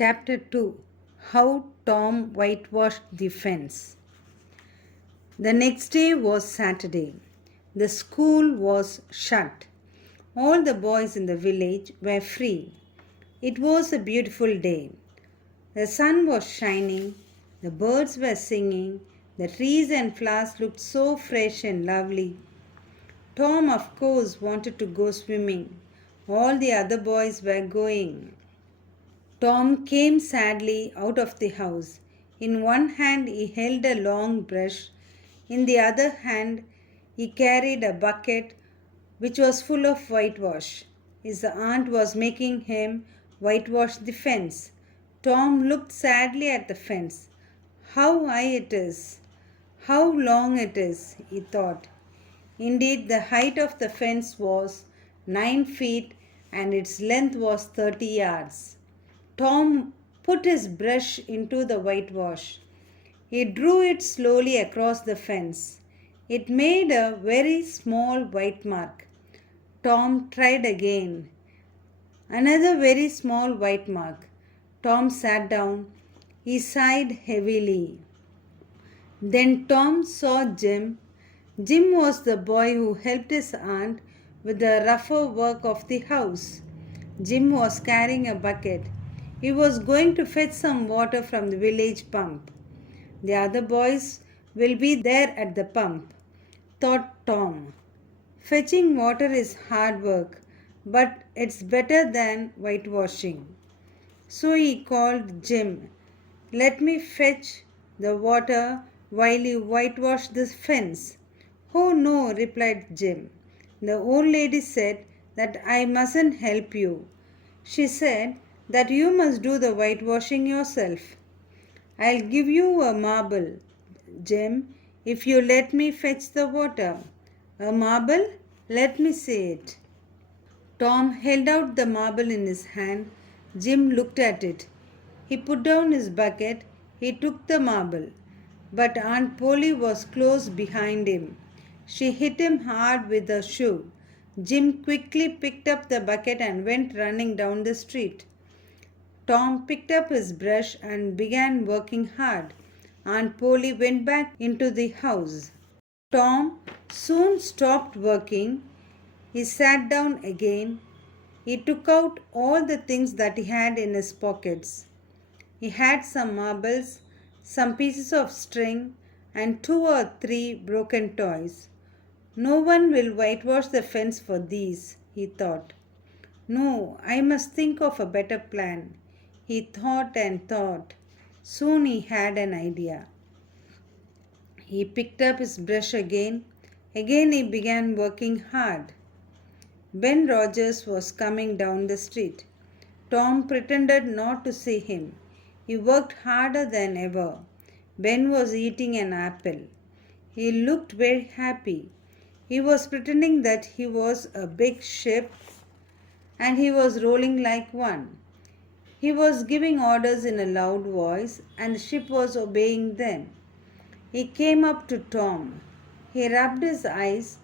Chapter 2. How Tom Whitewashed the Fence. The next day was Saturday. The school was shut. All the boys in the village were free. It was a beautiful day. The sun was shining, the birds were singing, the trees and flowers looked so fresh and lovely. Tom, of course, wanted to go swimming. All the other boys were going. Tom came sadly out of the house. In one hand he held a long brush, in the other hand he carried a bucket which was full of whitewash. His aunt was making him whitewash the fence. Tom looked sadly at the fence. How high it is! How long it is, he thought. Indeed, the height of the fence was 9 feet and its length was 30 yards. Tom put his brush into the whitewash. He drew it slowly across the fence. It made a very small white mark. Tom tried again. Another very small white mark. Tom sat down. He sighed heavily. Then Tom saw Jim. Jim was the boy who helped his aunt with the rougher work of the house. Jim was carrying a bucket. He was going to fetch some water from the village pump. The other boys will be there at the pump, thought Tom. Fetching water is hard work, but it's better than whitewashing. So he called Jim. Let me fetch the water while you whitewash the fence. Oh no, replied Jim. The old lady said that I mustn't help you. She said that you must do the whitewashing yourself. I'll give you a marble, Jim, if you let me fetch the water. A marble? Let me see it. Tom held out the marble in his hand. Jim looked at it. He put down his bucket. He took the marble. But Aunt Polly was close behind him. She hit him hard with a shoe. Jim quickly picked up the bucket and went running down the street. Tom picked up his brush and began working hard. Aunt Polly went back into the house. Tom soon stopped working. He sat down again. He took out all the things that he had in his pockets. He had some marbles, some pieces of string, and 2 or 3 broken toys. No one will whitewash the fence for these, he thought. No, I must think of a better plan. He thought and thought. Soon he had an idea. He picked up his brush again. Again he began working hard. Ben Rogers was coming down the street. Tom pretended not to see him. He worked harder than ever. Ben was eating an apple. He looked very happy. He was pretending that he was a big ship and he was rolling like one. He was giving orders in a loud voice and the ship was obeying them. He came up to Tom. He rubbed his eyes.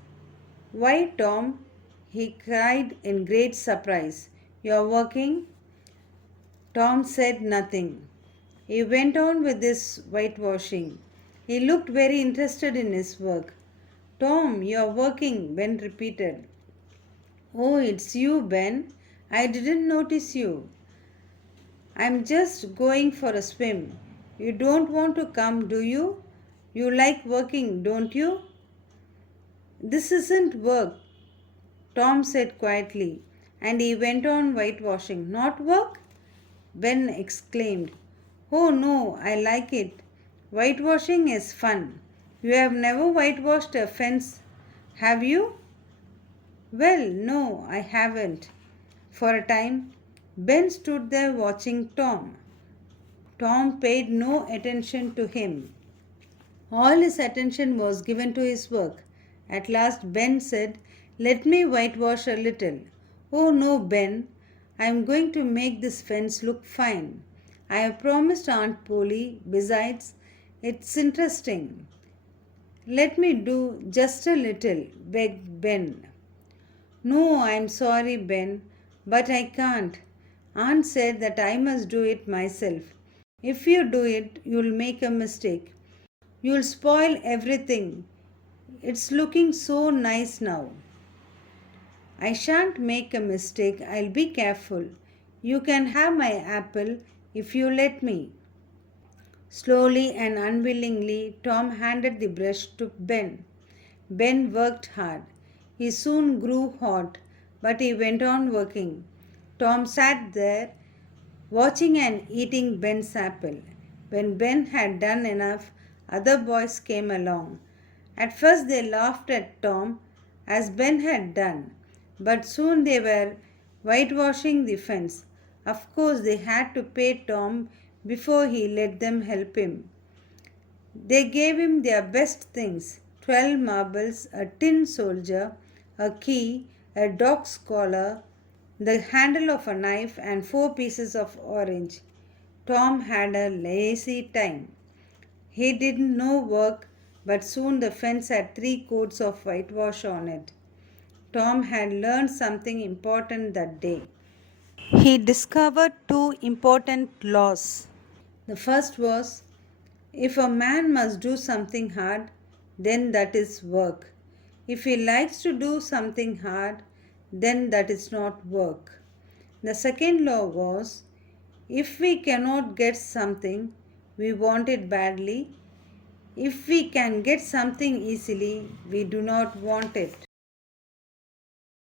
Why, Tom? He cried in great surprise. You're working? Tom said nothing. He went on with his whitewashing. He looked very interested in his work. Tom, you're working, Ben repeated. Oh, it's you, Ben. I didn't notice you. I'm just going for a swim. You don't want to come, do you? You like working, don't you? This isn't work, Tom said quietly, and he went on whitewashing. Not work? Ben exclaimed. Oh no, I like it. Whitewashing is fun. You have never whitewashed a fence, have you? Well, no, I haven't. For a time, Ben stood there watching Tom. Tom paid no attention to him. All his attention was given to his work. At last Ben said, Let me whitewash a little. Oh no, Ben, I am going to make this fence look fine. I have promised Aunt Polly. Besides, it's interesting. Let me do just a little, begged Ben. No, I am sorry, Ben, but I can't. Aunt said that I must do it myself. If you do it, you'll make a mistake. You'll spoil everything. It's looking so nice now. I shan't make a mistake. I'll be careful. You can have my apple if you let me. Slowly and unwillingly, Tom handed the brush to Ben. Ben worked hard. He soon grew hot, but he went on working. Tom sat there, watching and eating Ben's apple. When Ben had done enough, other boys came along. At first they laughed at Tom as Ben had done, but soon they were whitewashing the fence. Of course, they had to pay Tom before he let them help him. They gave him their best things: 12 marbles, a tin soldier, a key, a dog's collar, the handle of a knife, and 4 pieces of orange. Tom had a lazy time. He didn't know work, but soon the fence had 3 coats of whitewash on it. Tom had learned something important that day. He discovered 2 important laws. The first was, if a man must do something hard, then that is work. If he likes to do something hard, then that is not work. The second law was, if we cannot get something, we want it badly. If we can get something easily, we do not want it.